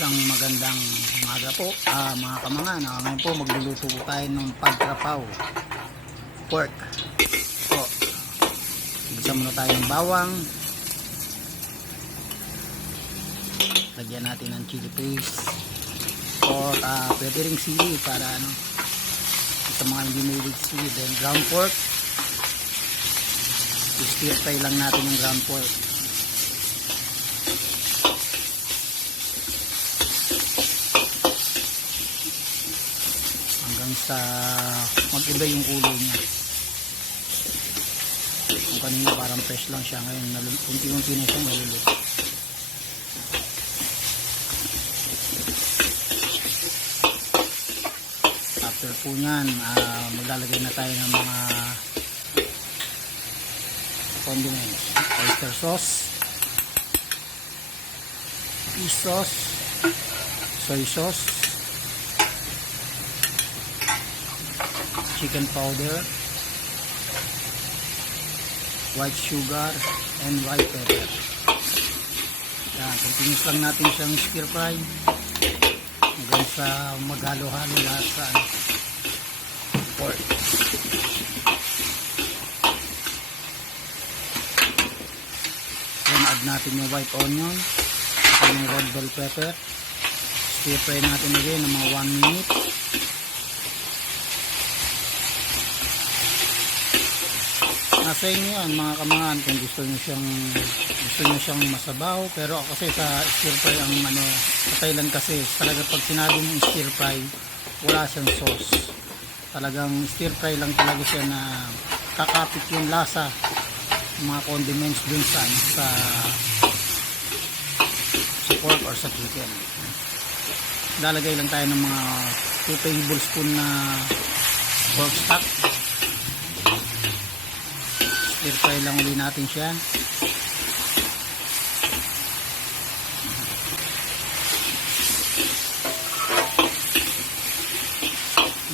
Isang magandang umaga po mga kamangan. Ngayon po magluluto po tayo ng pagtrapaw pork po. Igisa muna tayo ng bawang, lagyan natin ng chili paste or pwede ring sili para sa mga hindi mahilig sili. Then ground pork, stir fry lang natin yung ground pork. Sa mag-iba yung kulay niya. Kung kanina parang fresh lang siya, ngayon unti-unti na siyang malulot. After po nyan, maglalagay na tayo ng mga condiments. Oyster sauce, fish sauce, soy sauce, chicken powder, white sugar, and white pepper. Yan, continuous lang natin siyang stir fry hanggang sa maghalo-halo lahat sa pork. Then add natin yung white onion at yung red bell pepper. Stir fry natin again ng mga 1 minute. Nasa inyo yan mga kamangan kung gusto nyo siyang masabaw, pero ako kasi sa stir fry ang sa Thailand kasi talaga pag sinabi mong stir fry wala siyang sauce, talagang stir fry lang talaga siya na kakapit yung lasa ng mga condiments dun sa pork or sa chicken. Lalagay lang tayo ng mga 2 tablespoon na pork stock. Stir fry lang ulit natin siya.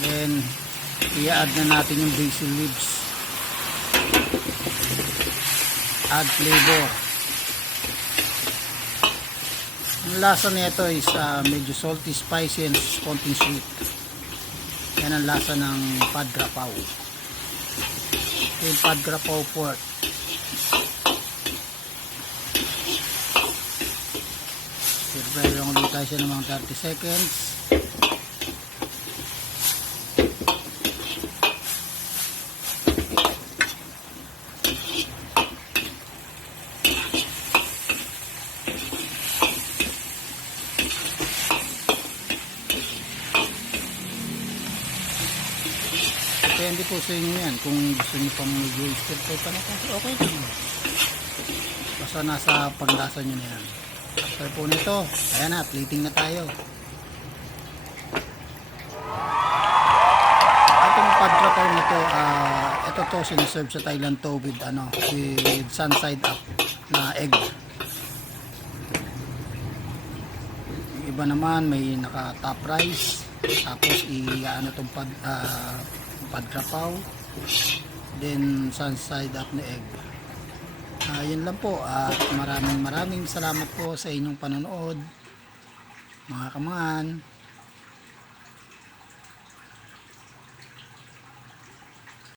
Then i-add na natin yung basil leaves. Add flavor. Ang lasa nito is medyo salty, spicy, and konting sweet. Yan ang lasa ng pagtrapaw. Yung pagtrapaw pork. Stir fry lang ulit tayo siya ng mga 30 seconds. Depende po sa inyo yan. Kung gusto nyo pang mag-stir fry pa natin, okay lang. Basta nasa paglasa nyo na yan. After po nito, ayan na, plating na tayo. Itong pagtrapaw nito, ito to sinaserve sa Thailand to with sun side up na egg. Yung iba naman may naka top rice, tapos itong pagtrapaw, then sun side up na egg. Yun lang po, at maraming salamat po sa inyong panonood mga kamangan.